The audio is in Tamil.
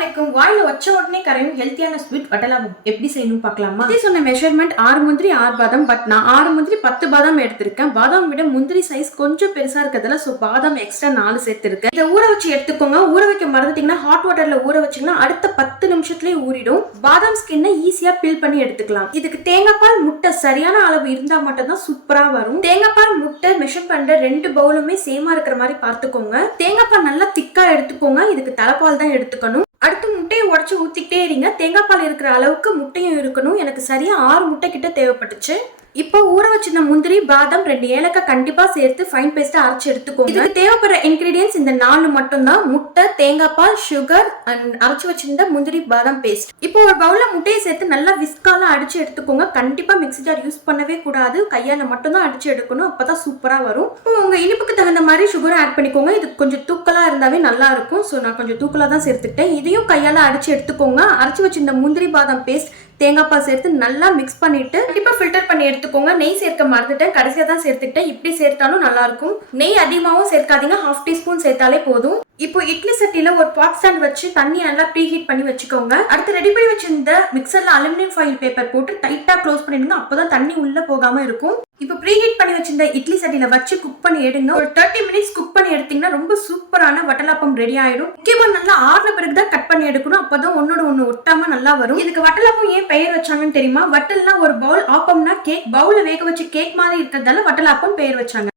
அஸ்ஸலாமு வாயில வச்ச உடனே கரையும் ஹெல்த்தியான ஸ்வீட் வட்டலாபம் எப்படி செய்யணும் பார்க்கலாமா? இதே சொன்ன மெஷர்மெண்ட் 6 முந்திரி 6 பாதாம். பட் நான் 6 முந்திரி 10 பாதாம் எடுத்திருக்கேன். பாதாம் விட முந்திரி சைஸ் கொஞ்சம் பெருசா இருக்கிறதுல சோ பாதாம் எக்ஸ்ட்ரா 4 சேர்த்திருக்கேன். இதை ஊற வச்சு எடுத்துக்கோங்க. ஊற வைக்க மறந்துட்டீங்கன்னா ஹாட் வாட்டர்ல ஊற வச்சீங்கன்னா அடுத்த 10 நிமிஷத்துலயே ஊறிடும். பாதாம் ஸ்கின்னை ஈஸியா பீல் பண்ணி எடுத்துக்கலாம். இதுக்கு தேங்காய் பால் முட்டை சரியான அளவு இருந்தா மட்டும் தான் சூப்பரா வரும். தேங்காய் பால் முட்டை மெஷர் பண்ற 2 பவுலுமே சேமா இருக்கிற மாதிரி பார்த்துக்கோங்க. தேங்காய் பால் நல்லா திக்கா எடுத்துக்கோங்க. இதுக்கு தலைப்பால் தான் எடுத்துக்கணும். அடுத்து முட்டையை உடச்சு ஊத்திக்கிட்டே இருங்க. தேங்காய் பால் இருக்கிற அளவுக்கு முட்டையும் இருக்கணும். எனக்கு சரியா 6 முட்டை கிட்ட தேவைப்பட்டுச்சு. இப்போ ஊற வச்சிருந்த முந்திரி பாதாம் 2 ஏலக்காய் கண்டிப்பா சேர்த்து ஃபைன் பேஸ்டா அரைச்சு எடுத்துக்கோங்க. இதுக்கு தேவைப்படுற இன்கிரீடியன்ஸ் இந்த 4 மட்டும் தான். முட்டை, தேங்காய் பால், சுகர் அண்ட் அரைச்சு வச்சிருந்த முந்திரி பாதாம் பேஸ்ட். இப்போ ஒரு பவுல்ல முட்டையை சேர்த்து நல்லா விஸ்கால அடிச்சு எடுத்துக்கோங்க. கண்டிப்பா மிக்ஸி ஜார் யூஸ் பண்ணவே கூடாது. கையால மட்டும் தான் அடிச்சு எடுக்கணும். அப்பதான் சூப்பரா வரும். இப்போ உங்க இனிப்புக்கு தகுந்த மாதிரி சுகர் ஆட் பண்ணிக்கோங்க. இது கொஞ்சம் தூக்கலா இருந்தாவே நல்லா இருக்கும். ஸோ நான் கொஞ்சம் தூக்கலா தான் சேர்த்துட்டேன். இதையும் கையால அடிச்சு எடுத்துக்கோங்க. அரைச்சு வச்சிருந்த முந்திரி பாதாம் பேஸ்ட் தேங்காய் பால் சேர்த்து நல்லா மிக்ஸ் பண்ணிட்டு கண்டிப்பா ஃபில்டர் பண்ணி எடுத்துக்கோங்க. நெய் சேர்க்க மறந்துட்டேன், கடைசியா தான் சேர்த்துக்கிட்டேன். இப்படி சேர்த்தாலும் நல்லா இருக்கும். நெய் அதிகமாகவும் சேர்க்காதீங்க, 1/2 டீஸ்பூன் சேர்த்தாலே போதும். இப்போ இட்லி சட்டியில ஒரு பாட் ஸ்டாண்ட் வச்சு தண்ணி நல்லா ப்ரீ ஹீட் பண்ணி வச்சுக்கோங்க. அடுத்து ரெடி பண்ணி வச்சிருந்த மிக்சர்ல அலுமினியம் ஃபாயில் பேப்பர் போட்டு டைட்டா க்ளோஸ் பண்ணிடுங்க. அப்பதான் தண்ணி உள்ள போகாம இருக்கும். இப்போ ப்ரீ ஹீட் பண்ணி வச்சிருந்த இட்லி சட்டியில வச்சு குக் பண்ணி எடுங்க. ஒரு 30 மினிட்ஸ் குக் பண்ணி எடுத்தீங்கன்னா ரொம்ப சூப்பரான வட்டலாப்பம் ரெடி ஆயிடும். முக்கியமா நல்லா ஆறுன பிறகு தான் கட் பண்ணி எடுக்கணும். அப்பதான் ஒன்னோட ஒண்ணு ஒட்டாம நல்லா வரும். இதுக்கு வட்டலாப்பம் ஏன் பெயர் வச்சாங்கன்னு தெரியுமா? வட்டல்னா ஒரு பவுல், ஆப்பம்னா கேக். பவுல வேக வச்சு கேக் மாதிரி இருக்கிறதால வட்டலாப்பம் பெயர் வச்சாங்க.